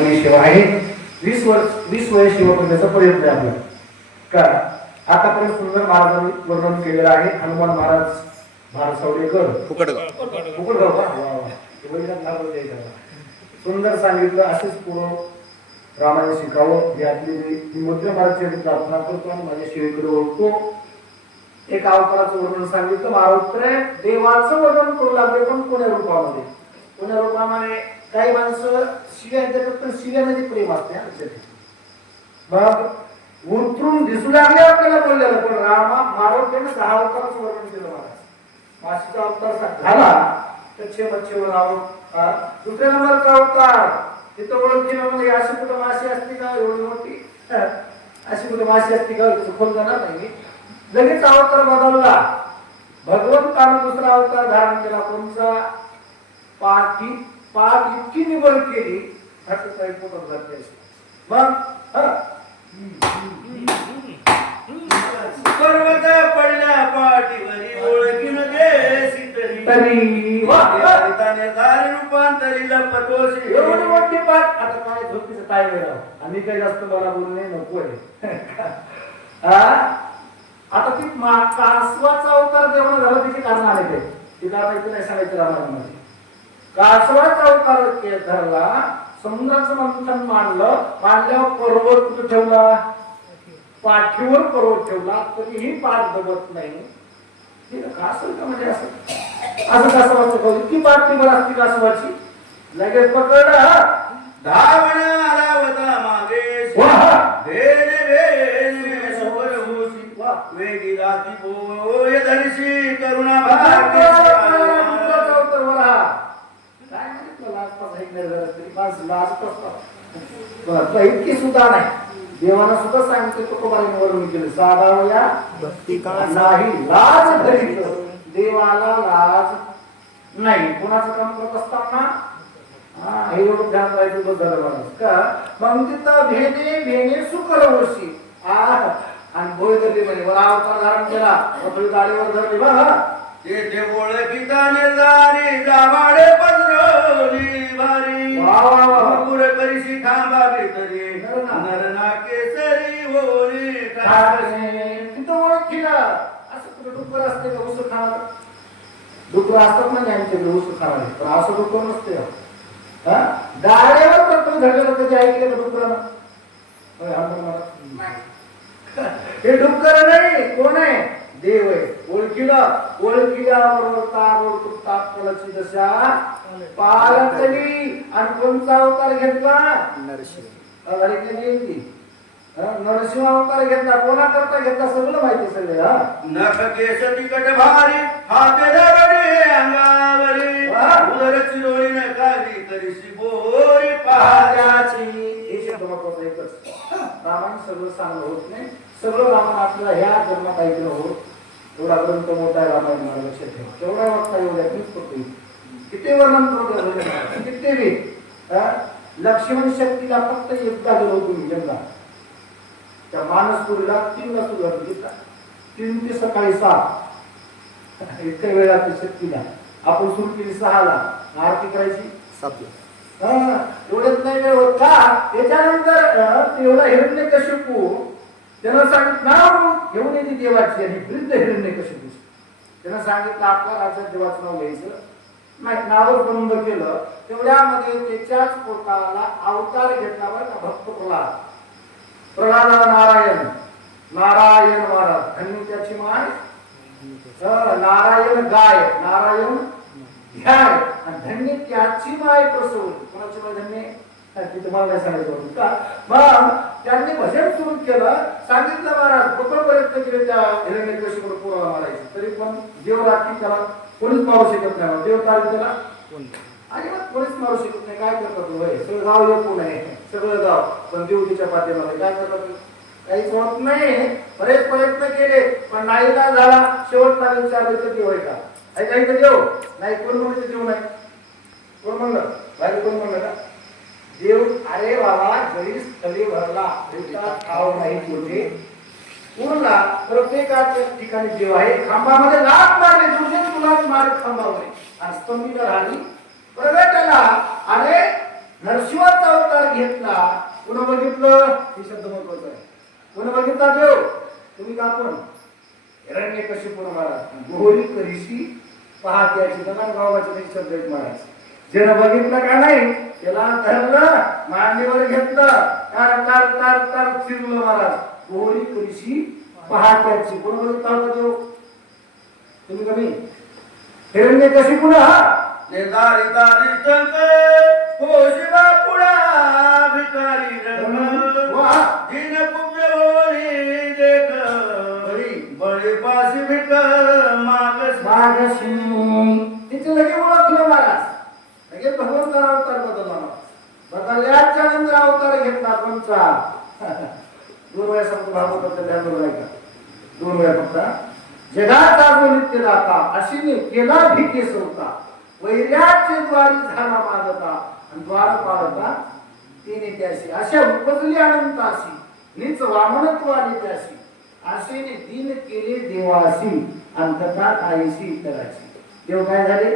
सेवा आहे. वीस वर्ष वीस वय सेवा करण्याचा प्रयत्न आहे. आपला का आतापर्यंत सुंदर महाराजांनी वर्णन केलेलं आहे. हनुमान महाराज महाराज सावडेकर फुकटगाव मुकुटगाव का? वा वा. ते वडिलांना नाव द्यायचं त्याला. सुंदर सांगितलं असेच पूर्ण रामायण शिकावं. ही आपली मी मी मुद्रा महाराजची प्रार्थना करतो आणि माझ्या सेवेकडे ओळखतो एक अवताराचं वर्णन सांगितलं. महाराष्ट्र देवाचं वर्णन करू लागले पण कोण्या रूपामध्ये. कोण्या रूपामध्ये काही माणसं शिव्या देतात पण शिव्यामध्ये प्रेम असते लक्षात मग उतरून दिसू लागले आपल्याला बोललेलं पण रामा मारुतीने सहा अवतारच वर्णन केलं महाराज माशीचा अवतार झाला तर छे मच्छीवर अवतार दुसऱ्या नंबरचा अवतार. तिथं ओळखीनं म्हणजे अशी कुठं माशी असते का? एवढी मोठी? अशी कुठं माशी असते का? चुकून जाणार नाही मी. लगेच अवतार बदलला. भगवंतानं दुसरा अवतार धारण केला. कोणचा? पाठी पाठ इतकी निवड केली पोटात. मग. पर्वत पडल्या पाठीवरी ओळखीन देसी एवढी मोठी पाठ आता काय झोपीचं काय वेळ आणि काही जास्त मला बोलणे नको आहे. हा? आता ती मा- कासवाचा अवतार देवानं झाला तिची कारण आले ते ती काय माहिती नाही सांगायचं रामायणामध्ये. कासवाचा अवतार के- धरला समुद्राचं मंथन मांडलं मांडल्यावर पर्वत कुठं ठेवला? पाठीवर पर्वत ठेवला तरीही पाठ दबत नाही. का म्हणजे असं. असं कासवाचं करू इतकी पाठ बरं असती कासवाची लगेच पकड. धावण आला मागे! वेगी राती पोय धरिशी करुणा भाग्य इतकी सुद्धा नाही. देवानं सुद्धा सांगितलं तुकोबाईने वर्णन केलं साधावया नाही लाज धरित देवाला लाज नाही. कोणाचं काम करत असताना? हा, हे एवढं ध्यान राहायचं माणूस. का? मग तिथं भेने भेने सुकर होशी आ आणि धरली म्हणजे मला अवतार धारण केला. गाडीवर धरली बघ तेथे ओळखीता निर्धारी जावाडे भारी वा, वा, वा. अंकुर करीशी खांबा तरी नरना. केसरी होरी ठाकरे. तिथं ओळखीला? असं कुठं डुक्कर असते का उसं खाणार डुकर असतात म्हणजे आमच्याकडे उसं खाणार पण असं डुक्कर नसते. हा? गाड्यावर प्रथम धरलेलं कधी ऐकलं का हा मला. हे डुक्कर नाही कोण आहे? देव आहे. ओळखीला ओळखील्याबरोबर तारोड तुटता कलाची दशा पालकली आणि कोणता अवतार घेतला? अरे कधी येईल ती? हा, नरसिंह अवतार घेतला. कोणा करता घेतला? सगळं माहिती सगळे हा. नख केस तिकट भारी. हात अंगावरी. उदर चिरोळी न काली करीशी बोरी पहाद्याची हे शब्द महत्त्वाचा एकच. रामायण सगळं सांगणं होत नाही. सगळं रामायण आपल्याला ह्या जन्मात ऐकलं होत. एवढा ग्रंथ मोठा आहे रामायण लक्षात ठेवा. तेवढा वाटता एवढ्या? मीच करतो किती वर्णन करतो किती बी? लक्ष्मण शक्तीला फक्त एकदा गेलो तुम्ही जंगलात त्या मानसपुरीला तीन सुरुवात केली तीन ते सकाळी सहा. इतक्या वेळा ती शक्तीला आपण सुरू केली सहाला. आरती करायची. हा, एवढ्यात नाही वेळ होत. का त्याच्यानंतर अं, तेवढा हिरण्य कशिपू त्यांना सांगितलं नाव घेऊन येते देवाची. आणि वृद्ध हिरण्य कशिपू त्यांना सांगितलं आपल्या राज्यात देवाचं नाव घ्यायचं. नाही नावच बंद केलं. तेवढ्यामध्ये त्याच्याच पोटाला अवतार घेतला बरं का भक्त प्रल्हाद. प्रल्हाद नारायण. नारायण महाराज. धन्य त्याची माय नारायण गाय. नारायण ध्याय आणि धन्य त्याची माय प्रसवली कोणाची माय धन्य तुम्हाला नाही सांगायचं. का मग त्यांनी भजन सुरू केलं सांगितलं महाराज कुठं प्रयत्न केले त्या हिरण्यकशिपूर पोराला मारायचे. तरी पण देव राखी त्याला कोणीच मारू शकत नाही. देव तारीख त्याला मग कोणीच मारू शकत नाही. काय करतात होय सगळं गाव एकूण आहे? सगळं गाव. पण देव तिच्या पाठीमागे काय करतात काहीच होत नाही. बरेच प्रयत्न केले पण नाही ना झाला शेवटला विचारलं तर देव आहे का? काही तर देव. नाही कोण म्हणलं देव नाही? कोण म्हणलं? बाहेर कोण म्हणलं का? देव अरे बाबा जरी स्थळी भरला ठाव नाही कोठे उरला प्रत्येकाच्या ठिकाणी देव आहे. खांबामध्ये लाट मारले तुझे तुलाच मार खांबावर आणि स्तंभीला राहिली प्रगटाला. अरे नरशिवाचा अवतार घेतला. पुन्हा बघितलं? हे शब्द महत्त्वाचा आहे. पुन्हा बघितला देव तुम्ही का पण हिरण्य कशी पुन्हा महाराज गोहरी करीशी पहा त्याची गावाचे काही शब्द महाराज ज्यानं बघितलं का नाही त्याला धरलं मांडीवर घेतलं कार कार कार कार फिरलं महाराज गोरी करीशी पहात्याची पुन्हा बघितला देव तुम्ही कमी? हिरण्य कशी पुन्हा ते दारी दारी चलते हो शिवा पुढा भिकारी. दिन महाराज लगे भगवंता अवतार बदलला बदलल्याच्या नंतर अवतार घेतला कोणचा दोन वेळा सांगतो भागवताच्या ध्यान ऐका दोन वेळा फक्त. जगाचा जो नित्य दाता अशीने केला भिके सोडता वैर्याचे द्वारी झाला मागता आणि द्वार पाळता तिने त्याशी अशा उपजली अनंताशी. नीच वामनत्व आली त्याशी. आशेने दिन केले देवासी अंतता काहीशी इतराची देव काय झाले?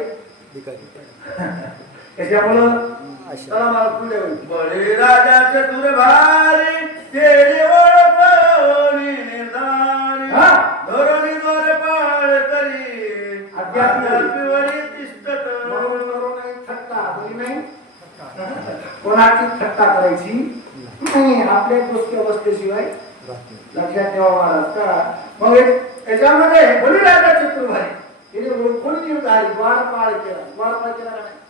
त्याच्यामुळं चला मला पुढे होईल बळी राजा चतुर भारी तेरे ओळखोनी निर्धारी हा. धोरणी द्वार पाळ तरी अध्यात्म. अध्यात्मिवरी तिष्ठत म्हणून करू नये थट्टा बोली नाही कोणाची थट्टा करायची नाही आपल्या गोष्टी अवस्थेशिवाय लक्षात ठेवा महाराज का मग एक- याच्यामध्ये बलिराजा चतुर्भाई तिने ओळखून निर्धारी द्वारपाळ केला द्वारपाळ केला का नाही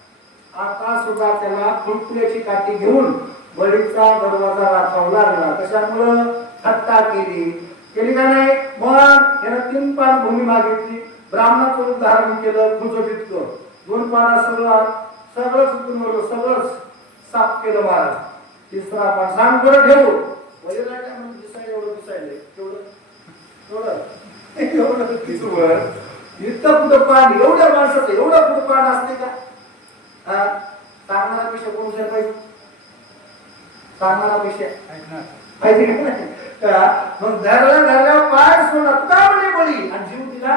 आता सुद्धा त्याला फुलफुल्याची काठी घेऊन बळीचा दरवाजा राखावा लागला. कशामुळं? थट्टा केली. केली का नाही? मग त्यानं तीन पान भूमी मागितली. ब्राह्मणाचं रूप धारण केलं खुजबितक दोन पाना सगळं सगळंच उतरून सगळंच साफ केलं महाराज. तिसरा पान सांग बरं ठेवू. बळीराजा म्हणून दिसायला एवढं दिसायले. तेवढं एवढं एवढं दिसवर इथं कुठं पान? एवढ्या माणसाचं एवढं कुठं पान असते का? सांगणारा पेशा कोण हुशार पाहिजे? सांगणारा पेशा पाहिजे? मग धरला धरला पाय म्हणे बळी आणि जीव तिला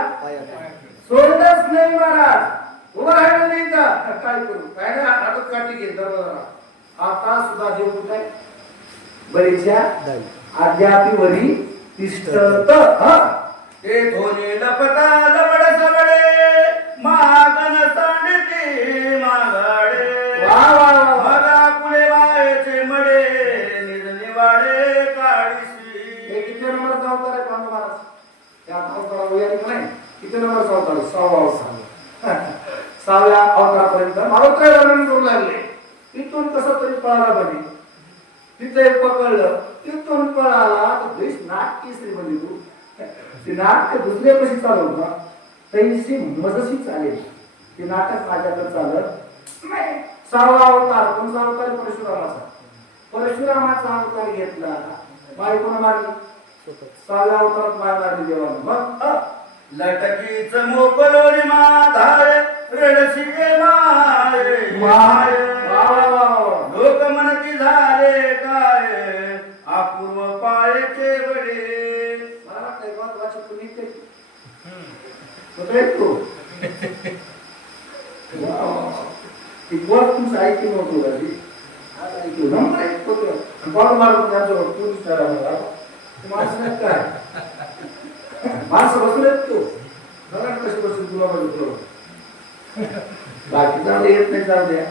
सोडलंच नाही महाराज. उभं राहिलं नाही इथं. काय करू? काय काठी घे दरवाजाला. आता सुद्धा जीव कुठे? बळीच्या तिष्ठत हा. ते धोनी लपता लबड सबडे. काळीशी किती नंबरचा अवतार आहे पांडू महाराज. त्या अवतारा वया नाही किती नंबरचा अवतार आहे? सहावा अवतार. सहाव्या अवतारापर्यंत मारोत्र वर्णन करू लागले. तिथून कसं तरी पळाला बने तिथं एक पकडलं. तिथून पळाला तर देश नाट्य श्री म्हणजे तू. ते नाट्य दुसऱ्या कशी चालवत ना तैसी मजशी चालेल. ते नाटक माझ्याकडे चालत नाही. सहावा अवतार कोणता अवतार परशुरामाचा. परशुरामाचा अवतार घेतला. बायकोनं मारली? सहाव्या अवतारात माय मारली देवानं मग लटकीच मोकलोरी माधाय रडसी गे माय माय. लोक म्हणती झाले काय अपूर्व पायचे वडे मला वाटतंय का तुझ्या तुम्ही ते कुठे आहे तू वा, वा, वा. ती पोर तुमचं ऐकून नव्हतं ती? आज ऐकलं. नंबर. आणि पाऊल मारून त्यांच्यावर पोलीस करा मला. माणसं नाही काय? माणसं बसून तू. धरण कशी बसून तुला म्हणजे बघितलं बाकी चालू येत नाही चालू द्या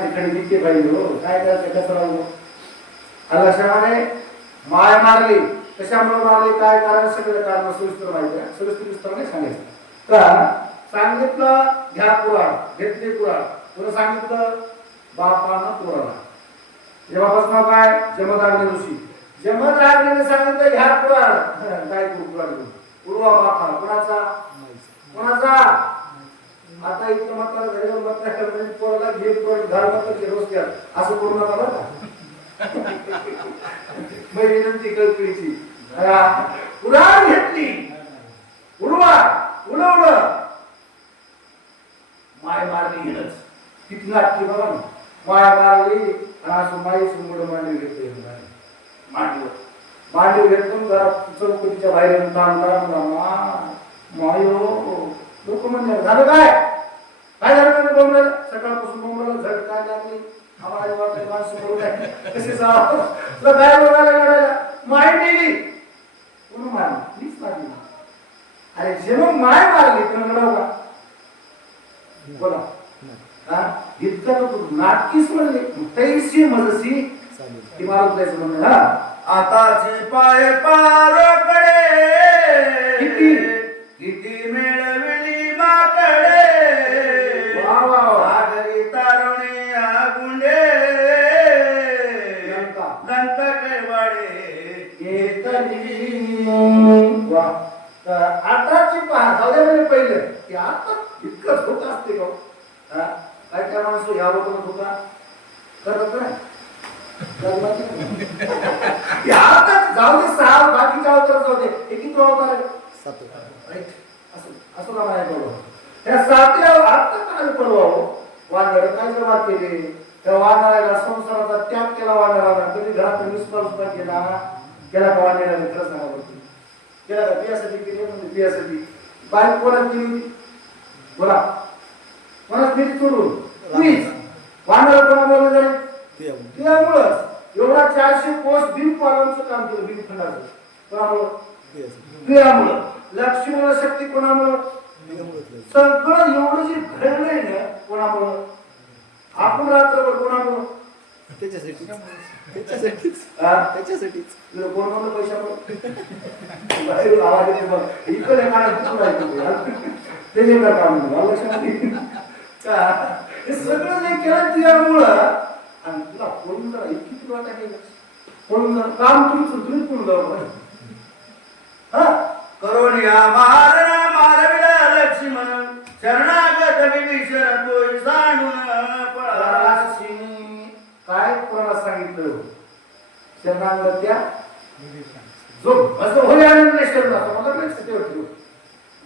तिकडे किती पाहिजे हो. काय करायचं कसं राहू? अल्ला शहाने माय मारली. कशामुळे मारली? काय कारण? सगळं कारण सविस्तर माहिती आहे. सविस्तर विस्ताराने सांगायचं. तर सांगितलं घ्या पुराण घेतले पुराण तुला सांगितलं बापानं पुराणा जेव्हापासून काय काय दिवशी ऋषी जमदाग्नीने सांगितलं ह्या पुराण काय करू पुराण पूर्वा माफा. कुणाचा? कुणाचा? आता इतकं मात्र घरी मात्र पोरला घे पोर घर मात्र रोज घ्या असं करू नका बरं का? मग विनंती कळकळीची. पुराण घेतली. उडवा उडवलं. माय मारली गेलंच किती नाटकी बघा माय मारली आणि असं माई समोर मांडवी घेतली मांडव मांडीवर घेतून जरा चौकटीच्या बाहेर येऊन ताण करा मायो लोक म्हणजे झालं काय? काय झालं बोंबलं सकाळपासून बोंबलं झट काय लागली? आम्हाला माणसं कसे जावं? तुला काय बघायला गाडायला माय नेली कोण मारली? मीच मारली. अरे जेव्हा माय मारली तर लढाव का? बोला. हा? इतका तो तू नाटकीच म्हणले. तैसी मजसी हा? आताची पाय पारोकडे किती? किती मिळविली माकडे. सागरी तारुणी गुंडे. लंका. लंका कैवाडे वा. तर आताची पहा दे म्हणजे पहिलं. की आता इतकं होत असते का हो? काय काय माणसं ह्या होता करत नाही जन्माची जाऊ दे सहा बाकीच्या अवतार जाऊ दे. हे किती अवतार आहे. असं का नाही बोलू त्या सातव्या आता काय परवा वानर काय जमा केले? त्या वानराला संसाराचा त्याग केला वानराला. कधी घरात विस्तार सुद्धा केला. केला का वानराने मित्र सांगा बरं केला का? पियासाठी केली म्हणजे पियासाठी बाईक कोणात केली बोला. कोणाच केली सोडून? तुम्हीच. वानरा कोणा बोलून जाईल त्यामुळंच एवढा चारशे कोस बिन पालनचं काम केलं बिन कोणामुळं क्रियामुळं लक्ष्मण शक्ती कोणामुळं? सगळं एवढं जे घडलंय ना कोणामुळं? आपण रात्रभर कोणामुळं? हा? तुला कोण म्हणलं पैशामुळं बाहेरून आवाज येते बघ. इकडे कानात कुठून ऐकू ते? ते जे काय काम मला लक्षात? हे सगळं जे केलं तिच्यामुळं आणि तुला पळून जरा इतकी तुला टाकायचं पळून जरा काम तुम्ही पळून जाऊ हा? करोनिया मारणा मारविला लक्ष्मण शरणागत विभीषण तोय सांडून पळाला राशीने काय कोणाला सांगितलं? शरणागत्या? जो असं होय आनंद शरण मला नाही सत्य ठेव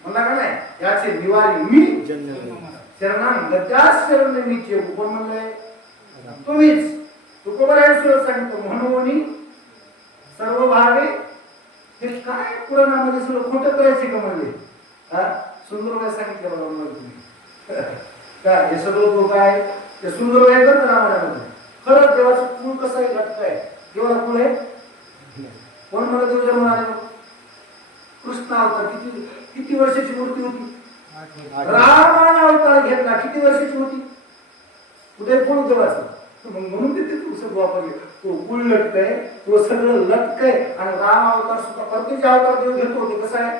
मला का नाही याचे निवारी मी शरणागत्या शरण मी ठेवू कोण म्हणलंय. तुम्हीच तुकोबरायला सांगितलं म्हणून सर्व भावे हे काय पुराणामध्ये सगळं खोटं करायचे का म्हणजे हा? सुंदरबाई सांगितलं बघा मला तुम्ही. काय हे सगळं तो काय ते सुंदरबाई करत रामायणामध्ये. खरं देवाचं कुळ कसं आहे घटक आहे? देवाला कुळ आहे? कोण मला देव जन्म आले कृष्ण अवतार. किती किती वर्षाची मूर्ती होती? रामाने अवतार घेतला. किती वर्षाची होती उदय कोण देवाचं मग म्हणून ते तू वापरले तो कुळ लटकय तो सगळं लटकय आणि राम अवतार सुद्धा प्रत्येक अवतार देव घेतो. होते कसं आहे?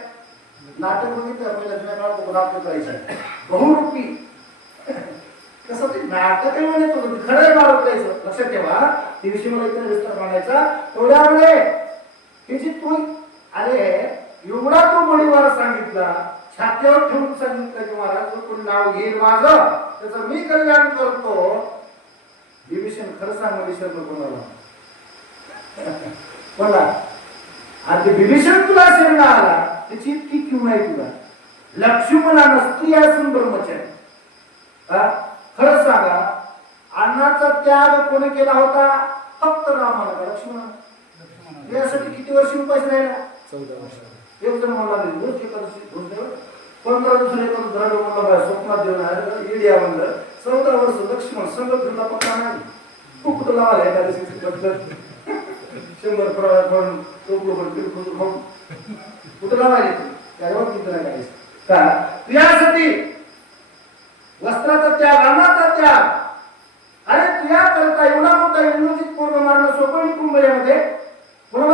नाटक बघितलं पहिल्या जुन्या काळात नाटक बहुरूपी. कसं ते नाटक आहे म्हणायचं होतं खरं मारत जायचं लक्षात ठेवा. दिवशी मला इतर विस्तार मांडायचा. तेवढ्यामुळे हे जे तू अरे एवढा तो बळीवार सांगितला छात्यावर ठेवून सांगितलं की महाराज जो कोणी नाव घेईल माझं त्याचं मी कल्याण करतो. विभीषण खरं सांग विसरलो कोणाला? बोला. आणि ते विभीषण तुला शरण आला त्याची इतकी किंमत आहे तुला. लक्ष्मणानं स्त्री असून ब्रह्मचारी हा? खरं सांगा अन्नाचा त्याग कोणी केला होता? फक्त रामाला का? लक्ष्मण यासाठी किती वर्ष उपास राहिला एक जण मला देव. पंधरा दिवसाला पण झाड म्हणलं बाय स्वप्नात देऊन आहे इडिया म्हणलं चौदा वर्ष लक्ष्मण सगळं फिरला पत्ता नाही. तू हो. कुठं लावायला एकादशीची पद्धत शंभर फळा पण टोपलं पण खाऊन कुठं लावायला त्याच्यावर किती नाही करायचं का? यासाठी वस्त्राचा त्याग अन्नाचा त्याग. अरे तुझ्या करता एवढा मोठा इंग्रजीत पूर्ण मारलं सोपणी कुंभयामध्ये. कोण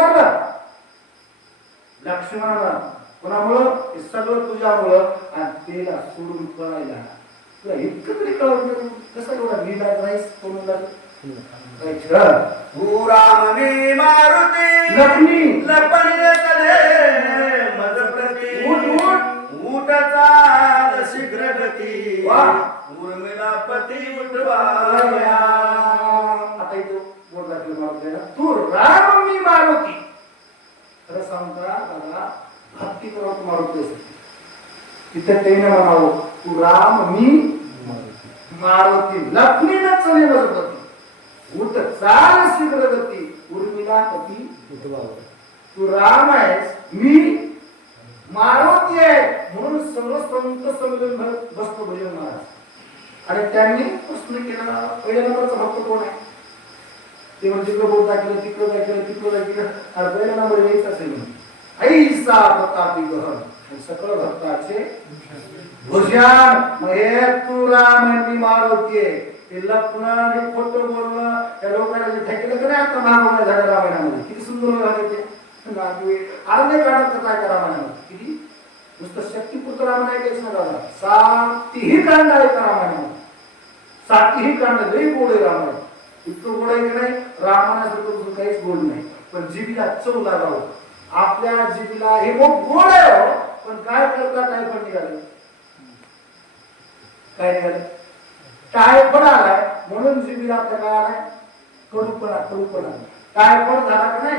लक्ष्मणाला कोणामुळं? हे सगळं तुझ्यामुळं आणि तेला सोडून पळायला. तुला इतकं तरी कळत नाही कसा एवढा उठ, उठ. उठचा शीघ्र गती वा. उर्मिला पती उठवाया आता इथं ना तू राम मी मारुती. खरं सांगता दादा भक्ती करून मारुती तिथे त्याने म्हणावं. तू राम मी मारुती. लक्ष्मीनं चले वजपती उठ चाल शीघ्र गती उर्मिला पती तू राम आहेस मी मारुती आहे. म्हणून सर्व संत संमेलन भरत बसतो भजन महाराज. आणि त्यांनी प्रश्न केला पहिल्या नंबरचा भक्त कोण आहे? ते म्हणजे तिकडं बोट केलं तिकडं दाखवलं तिकडं दाखवलं. आणि पहिला नंबर यायचा असेल. ऐसा प्रतापी गहन। आणि सकळ भक्ताचे भुजान मग हे तू राम आणि मारुती हे लपणं आणि खोटं बोलणं त्या लोकांना जे ठेकेलं का नाही आता महागोळ्या झाल्या रामायणामध्ये. किती सुंदर झाले ते. आरण्य काढत काय करा रामायणामध्ये. किती? नुसतं शक्तीपुत्र रामायण ऐकायचं ना. दादा सातीही कांड आहे का रामायणामध्ये. सातीही कांड लई गोड आहे रामायण. इतकं गोड आहे की नाही? रामायणासारखं काहीच गोड नाही. पण जीवीला चव लागावं. आपल्या जीबीला हे खूप गोड आहे हो. पण काय करता काय पण निघालं. काय निघालं? टायफॉइड आलाय म्हणून जीबीला आपल्या काय आलाय कडूपणा कडूपणा टायफॉइड झाला का नाही?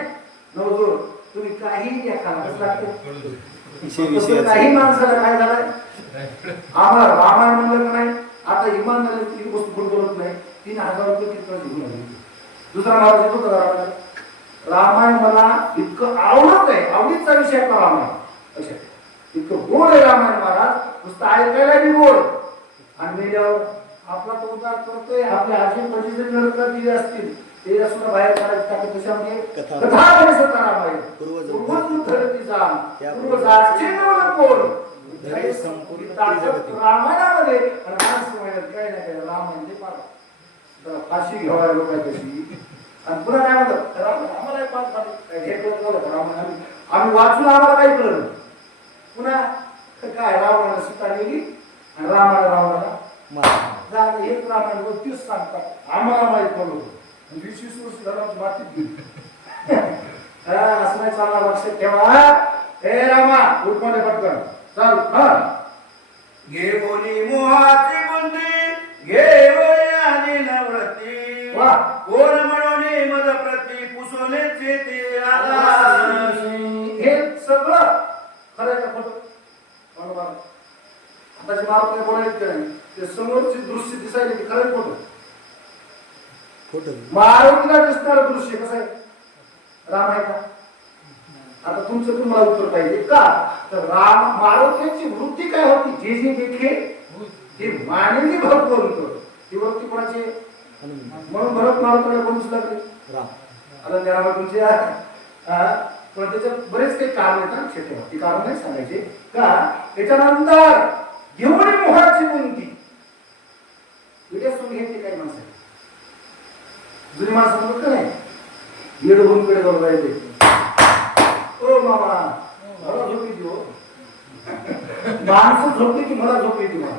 नवजोर. तुम्ही काही घ्या खाला काही माणसाला काय झालंय? आम्हाला रामायण म्हणलं का नाही? आता इमानदारी ती गोष्ट कोण बोलत नाही. तीन हजार रुपये तिथं घेऊन दुसरा महाराज येतो का रामायण मला इतकं आवडत आहे आवडीचा विषय आपला रामायण. अच्छा. इतकं गोड आहे रामायण महाराज. नुसतं ऐकायला बी गोड. आणि मेल्यावर आपला तो उद्धार करतोय. आपल्या आजी पजीचे नरकात दिले असतील ते सुद्धा बाहेर काढायचे टाकत त्याच्यामध्ये कथा. होता रामायण. पूर्वज त्या पूर्वजाचे कोण. रामायणामध्ये महिन्यात काय नाही. काय रामायण ते पार जरा फाशी घ्यावा लोकांची आणि पुन्हा काय म्हणतात? राम- आम्हाला हे कळत नव्हतं आम्ही आम्ही वाचून आम्हाला काही कळलं नाही. पुन्हा काय रावणाला सीता गेली आणि रामाला रावणाला हे रामायण तीच सांगतात. आम्हाला माहीत आणि वीस वीस वर्ष झालं मातीत गेली. हा, असं नाही चालणार लक्षात ठेवा. हे रामा उठमध्ये पटकन. चाल हा. घेऊनी मोहाची बुंदी घेऊनी आली नव्रती. वा. कोण म्हणून मद प्रती पुसोलेचे ते आला हे सगळं खरं का खोटं. बरोबर. आताची मारुती काय बोलायचं नाही. ते समोरची दृश्य दिसायला की खरं खोटं. फोटो मारुतीला दिसणारं दृश्य कसं आहे? राम आहे का? आता तुमचं तुम्हाला उत्तर पाहिजे का? तर राम मारुतीची वृत्ती काय होती? जे जे देखे ते मानवी भक्त होतं. ती वृत्ती कोणाची? म्हणून भरत मारुतीला कोण लागले आता त्यावर तुमचे पण त्याच्यात बरेच काही कारण ना क्षेत्र ती कारण नाही सांगायचे. का? त्याच्यानंतर एवढी मोहाची बुंदी व्हिडिओ सोडून घेतली काही माणसं. जुनी माणसं म्हणत का नाही? येड होऊन पेड करून राहिले. ओ मामा मला झोप येते हो. माणसं झोपली की मला झोप येते मला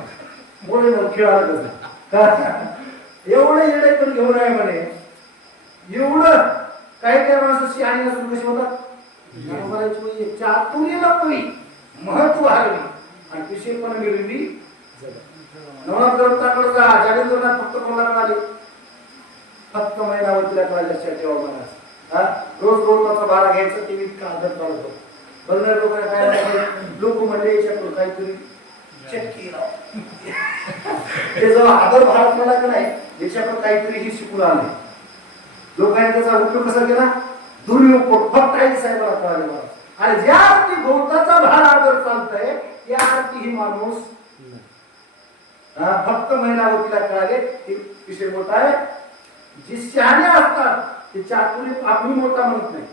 मोठे ना खेळ आला कसं एवढं येडे पण घेऊन आहे म्हणे. एवढं काही काही माणसं शहाणी नसून कशी होतात? बरोबराची म्हणजे चातुर्य नव्हती महत्त्व हरवी आणि विषयपण मिळवली नवनाथ ग्रंथाकडे जा. जागेंद्रनाथ फक्त कोणाला आले? फक्त महिनावतीला कळायला लक्षात ठेवा मला हा? रोज रोज भाडा घ्यायचा ते इतका आदर चालत होता. बघणार लोकांना काय लोक म्हणले याच्याकडून काहीतरी चटकी लाव. ते जेव्हा आदर भारत मला का नाही? याच्याकडे काहीतरी ही शिकून आले लोकांनी त्याचा उपयोग कसा केला? दुरुपयोग फक्त आई साहेबाला कळाले मला आणि ज्या अर्थी भोवताचा भार आदर चालतंय त्या अर्थी ही माणूस हा, फक्त महिनावतीला कळाले. हे विषय मोठा आहे. जी शहाणे असतात ते चाकूने आपली मोठा म्हणत नाही.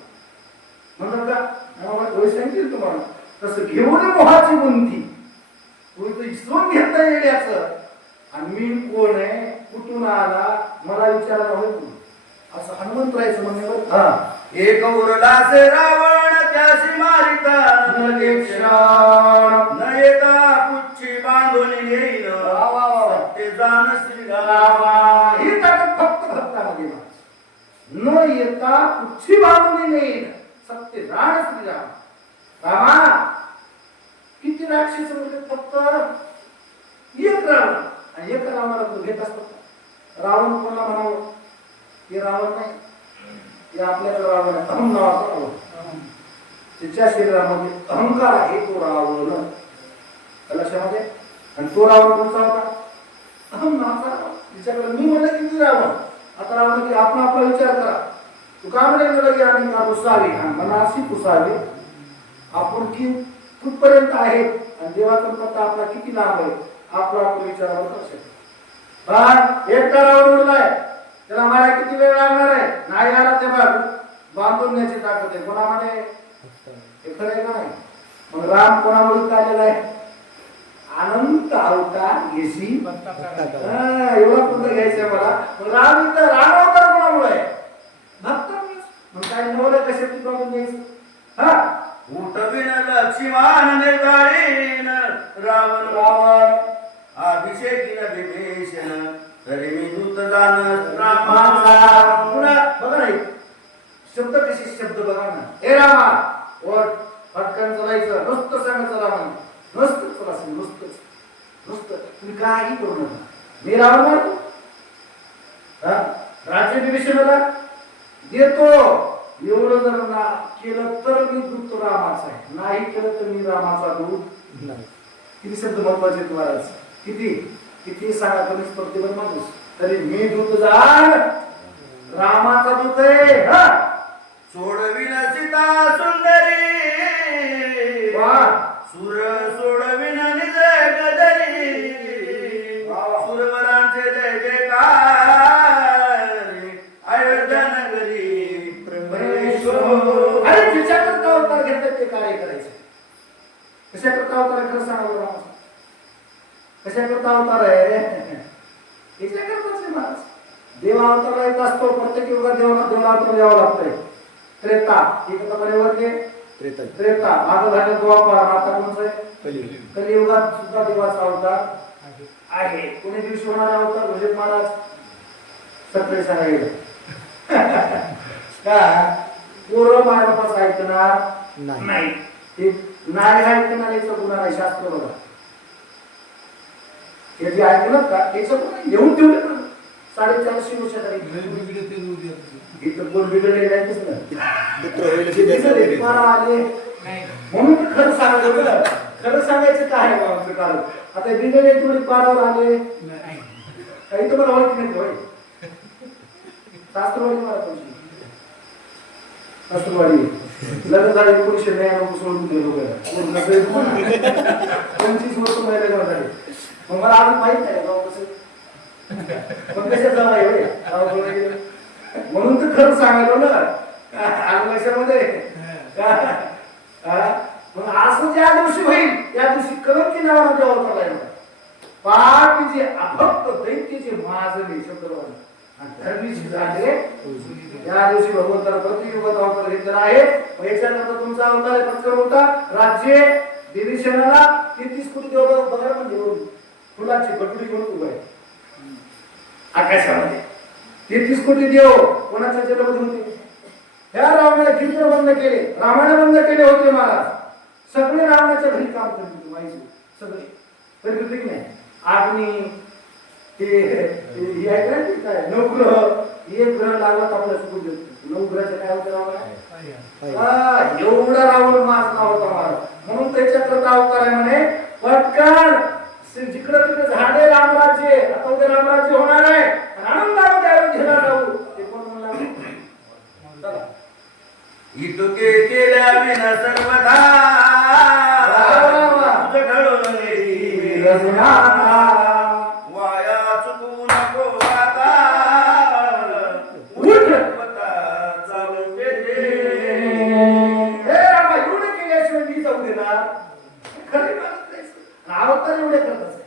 म्हणतात का? आम्हाला सांगितलं तुम्हाला. तसं घेऊन मोहाची गुंती तुम्ही तर इसरून घेता येण्याचं आणि मी कोण आहे? कुठून आला मला विचारायला कोण? असं हनुमंतरायचं म्हणणे बरं हा. एक उरलास रावण त्यासी मारिता लगेच क्षण. न येता कुच्ची बांधून येईन. ते जाण रामा, ही ताकद फक्त आहे. न येता कुठची बांधून येईल सत्य राण श्रीराम रामा किती राक्षस फक्त? एक रावण. आणि एक रावणाला तू घेत असतो. रावण कोणाला म्हणावं हे रावण नाही हे आपल्याकडे रावण आहे अहम नावाचा रावण तिच्या शरीरामध्ये अहंकार आहे तो रावण. लक्षामध्ये? आणि तो रावण कोणता होता? अहम नावाचा रावण. तिच्याकडे मी म्हणलं किती रावण. आता रावण की आपण आपला विचार करा. तू का म्हणे गेलं की आणि का पुसावी? हा मनासी पुसावे? आपण की कुठपर्यंत आहेत आणि देवाचा पत्ता आपला किती लांब आहे? आपला आपण विचारावर लक्षात पण एक करावर उडलाय त्याला मला किती वेळ लागणार आहे? नाही आला ते बघ. बांधून न्यायची ताकद आहे. कोणामध्ये? हे खरं आहे का नाही? मग राम कोणामुळे आलेला आहे? अनंत अवतार हा, एवढा पुन्हा घ्यायचंय मला. मग राम इथं राम अवतार कोणामुळे? आहे भक्त मग काय नवलं कशा प्रॉब्लेम घ्यायचं? हा? उठविन लक्ष्मण निर्धारीन रावण. रावण. अभिषेकीन विभीषण तरी मी दूत जाण पुन्हा बघा नाही शब्द कशी शब्द बघा ना हे रामा ओट पटकन चलायचं नुसतं सांगायचं रामा नुसतं चलायचं नुसतंच नुसतं तुम्ही काही करू नका मी रावण मारतो हा? राज्य विभीषणाला देतो एवढं जर ना केलं तर मी दूत रामाचा आहे नाही केलं तर मी रामाचा दूत नाही किती शब्द महत्त्वाचे तुम्हाला किती? किती सांगा कमीच प्रतिबंध माणूस. तरी मी दूत जाण रामाचा दूत आहे हा? सोडविन सीता! अवतार यावं लागतंय. त्रेता ही बरे त्रेता. त्रेता आता झालं द्वापार आता कोणचं कलियुगात सुद्धा देवाचा अवतार आहे. कोणी दिवशी होणारे अवतार? म्हणजे महाराज. सगळे सांगायला का? पूर्व मायबापाच ऐकणार नाही. नाही. ते नाही ऐकणार याचं गुन्हा नाही. शास्त्र बघा. हे जे ऐकलं का? त्याचं. येऊन करा. साडेचारशे वर्षाखाली. इथं कोण बिघडले बिघडले, तुम्हाला आले म्हणून खरं बरं. खरं सांगायचं काय आहे बाबा कारण? आता बिघडले थोडी पारावर आले. काही तुम्हाला ओळख नाही होय. सासरवाडी मला तुमची सासरवाडी लग्न झाले एकोणीसशे ब्याण्णव सोडून गेलो? पंचवीस वर्ष महिला झाले. मग मला अजून माहीत नाही मग कशा जावाय होय गाव कोण गेलं? म्हणून तर खरं सांगायलो ना लक्षामध्ये? मग असं ज्या दिवशी होईल त्या दिवशी कलंकी नावानं देवा चाललाय पाप जे अभक्त दैत्याचे माजले शब्द बघा. आणि धर्मीचे झाले या दिवशी भगवंताला प्रतियुगात अवतार घेतलेला आहे याच्यानंतर तुमचा अवतार आहे पत्कर होता राज्य दिविशनाला तेहतीस कोटी देव बघा म्हणजे. फुलाची बटुडी घेऊन उभा आहे आकाशामध्ये तेहतीस कोटी देव कोणाच्या जन्ममध्ये होते? ह्या रावणाला कीर्तन बंद केले रामाने बंद केले होते महाराज. सगळे रावणाच्या घरी काम करत माहिती सगळे. तरी होते की नाही. अग्नी ते काय? नवग्रह एक ग्रह लागला तर आपल्याला सुकून देतो नवग्रहाचं काय होतं रावण? एवढा रावण मासला होता महाराज. म्हणून त्याच्याकडे अवतार आहे म्हणे पटकन जिकडं तिकडे झाडे रामराज्य आता उद्या रामराज्य होणार आहे. आणि आनंदामध्ये अयोध्येला जाऊ ते कोण म्हणलं. इतुके केल्या विन सर्वदा. तुझं घडून येईल. वाया चुकू नको आता उठपता चालू केले हे रामा, एवढं केल्याशिवाय मी जाऊ देणार खरे माणूस नाहीस. अवतार एवढ्या करताच आहे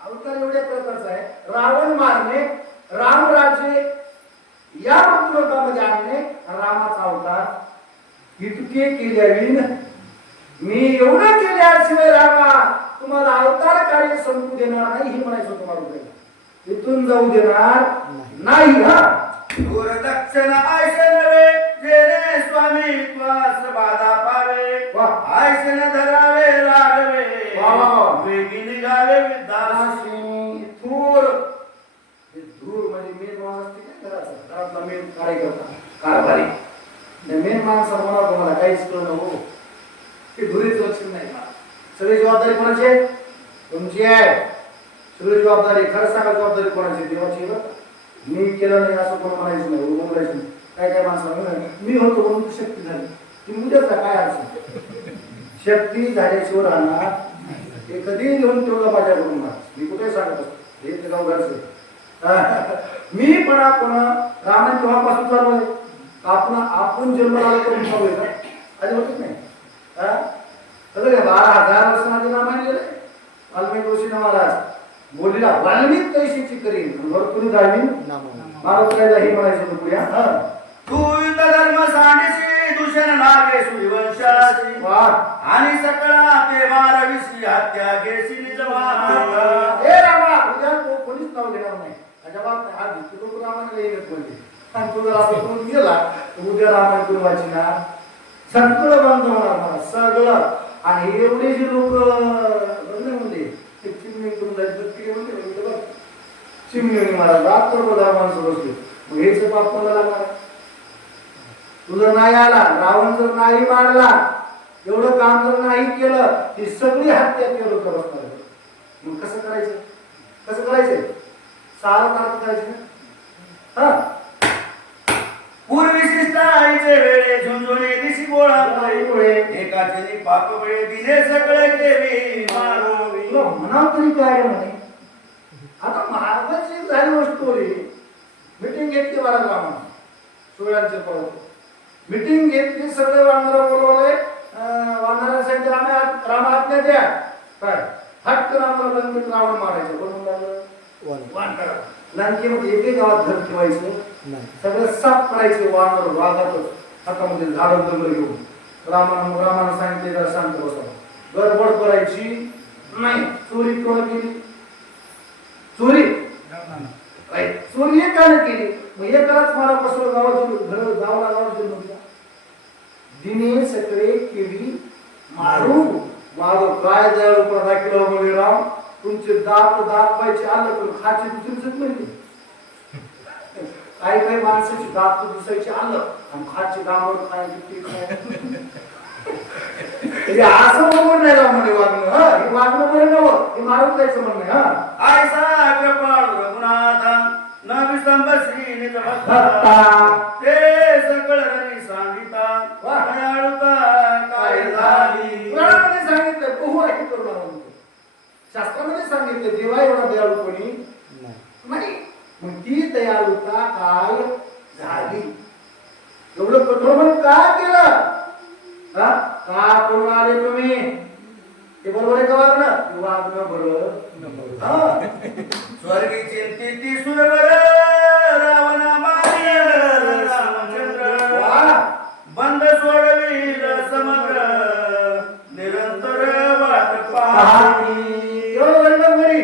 अवतार एवढ्या करताच आहे रावण मारणे रामराज्य या लोकांमध्ये आणणे रामाचा अवतार इतके केल्याविन मी एवढं केल्याशिवाय रामा तुम्हाला अवतार कार्य संपू देणार नाही हे म्हणायचं तुम्हाला पहिलं. इथून जाऊ देणार नाही हा दूरदक्षिण आयशन जेणे स्वामी त्वास बाधा पावे वा. आयशन धरावे लागवे वा, वा, वा. वेगी निघावे विद्यास दासी, थूर हे धूर म्हणजे मेन माणूस असते का घराचा घरातला मेन कार्यकर्ता कारभारी मेन माणसा म्हणा तुम्हाला काहीच कळलं हो ते धुरीचं लक्षण नाही सगळी जबाबदारी कोणाची आहे तुमची आहे सगळी जबाबदारी खरं सांगा जबाबदारी कोणाची आहे? देवाची आहे बरं का? मी केलं नाही असं कोण म्हणायचं नाही उभं बोलायचं नाही. काय काय माणसं मी होतो म्हणून शक्ती झाली. ती उद्याच काय अडचण? शक्ती झाल्याशिवाय राहणार ते कधी घेऊन तेवढं माझ्याकडून मार मी कुठे सांगत असतो? हे तर गावघरचं मी पण आपण रामायण तेव्हापासून चालू आहे. आपण आपण जन्म आला करून चालू आहे का अजिबातच नाही. हा? बारा हजार वर्ष आधी रामायण गेलंय. वाल्मिक ऋषीने महाराज बोलीला वाल्मिक कैशीची करीन भरपूर जाणीन महाराज हे म्हणायचं होतं हा. तू युद्ध धर्म सांडिसी दूषण वा. आणि सकळा ते मारविसी हत्या निजवा ए रामा उद्या को- कोणीच नाव घेणार नाही. अजिबात हा लोक रामाने आणि तू जर गेला उद्या सगळं बंद होणार मला सगळं. आणि हे एवढे जे लोक बंद म्हणजे ते चिमणी करून जायचं ते म्हणते म्हणजे बघ चिमणी मला. रात करतो धर्मांचं बसले मग हेच पाप मला लागणार तुझं नाही आला रावण जर नाही मारला एवढं काम जर नाही केलं ती सगळी हत्या केलं तर बसणार मग कसं करायचं? कसं करायचं? सारं काम करायचं हा? पूर्वी शिष्टाईचे वेळे झुंझुणे दिशी गोळा गोळे. एकाचे पाप वेळे दिले सगळे केवी मारो म्हणा तरी काय म्हणे? आता महाराजांची झाली वस्तू मिटिंग घेतली मला रामाने सोळ्यांचे पाऊल. मिटिंग घेतली सगळे वानर बोलवले. वानराला सांगितलं रामा आज्ञा द्या. काय? हट्ट रामाला लंकेत रावण मारायचं. म्हणून लागलं वन वानर. लंकेमध्ये एकही गावात घर ठेवायचं. नाही. सगळं साफ करायचे वानर वाघातच हातामध्ये झाडं दगड घेऊन. रामानं रामानं सांगितले शांत बसा गडबड करायची. नाही. चोरी कोण केली. चोरी. चोरी एकानं केली मग एकालाच मारा कसं गावाची घर गावाला गावाची नव्हती दिने सगळे केली मारू मारू. काय दयाळू पण दाखलं म्हणजे राम? तुमचे दात दात पाहिजे आलं पण खाची तुमचं नाही. काही काही माणसाची दात दुसायची आलं. आणि खाची डांबर खायची ते खायची. हे असं बरोबर नाही राव म्हणे वागणं हा? हे वागणं बरं नवं हे? मारून जायचं म्हणणे हा? आयसा कृपाळ रघुनाथा न विसंब श्री निज भक्ता. ते सकळ रणी सांगिता वा. दयाळुता काय झाली? पुराणामध्ये सांगितलं बहु आहे करुणा म्हणतो शास्त्रामध्ये सांगितलं देवा एवढा दयाळू कोणी नाही. नाही मग ती दयाळुता काय झाली. एवढं कठोर का केलं? हा? का करून आले तुम्ही? ते बरोबर आहे का वागणं? ते वागणं बरोबर. हा. स्वर्गी चिंतिती सुरवर रावण मारी रामचंद्र. वा. बंद सोडवील समग्र निरंतर वाट पाहणी पाहणी. एवढं बरोबर बरी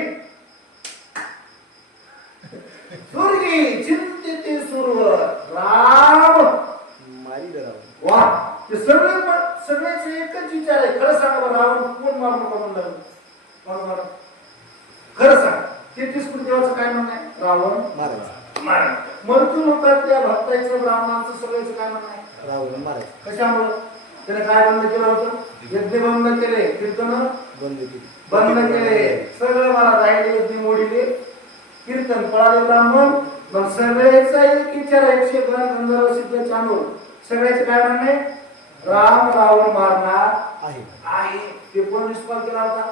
स्वर्गी चिंतिते सुरवर राम मारी डरावं वा ते सगळे पण सगळ्याचे एकच विचार आहे खरं सांगा बरं रावण कोण मारू नका म्हणलं कोण मारू खरं सांग तेहतीस कोटी देवाचं काय म्हणणं आहे? रावण मारायचं. मृत्यू लोकातल्या भक्ताचं ब्राह्मणाचं सगळ्याचं काय म्हणणं आहे? रावण मारायचं. कशामुळं त्याने काय बंद केलं होतं? यज्ञ बंद केले कीर्तन? बंद केली. बंद केले. सगळं मला राहिले यज्ञ मोडीले. कीर्तन पळाले ब्राह्मण. मग सगळ्याचा एक विचार एकशे गण गंधर्व सिद्ध चांदूर सगळ्याचे काय म्हणणे राम रावण मारणार. आहे. आहे. ते कोण निष्पाल केला होता?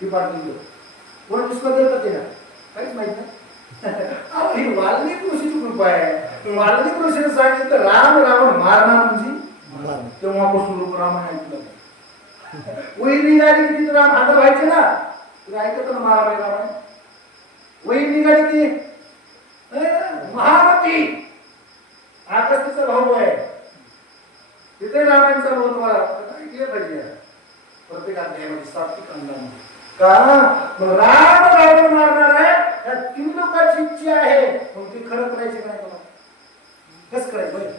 ती पार्टी कोण निष्पाल केला केला काहीच माहीत नाही. ही वाल्मिक ऋषीची कृपा आहे. वाल्मिक ऋषीने सांगितलं राम रावण मारणार म्हणजे? तेव्हापासून लोक रामायण ऐकलं वही निघाली की राम हात व्हायचे ना? तुला ऐकत ना महारामायण रामायण? वही निघाली की अं, महामती. आकाशीचा भाऊ आहे. तिथे रामायण चालू होतं मला. ऐकलं पाहिजे प्रत्येक अध्यायामध्ये सात्विक अंगाने का? राम रावण मारणार आहे? या तीन लोकांची इच्छा आहे मग ती खरं करायची का नाही तुम्हाला कसं करायचं बरं?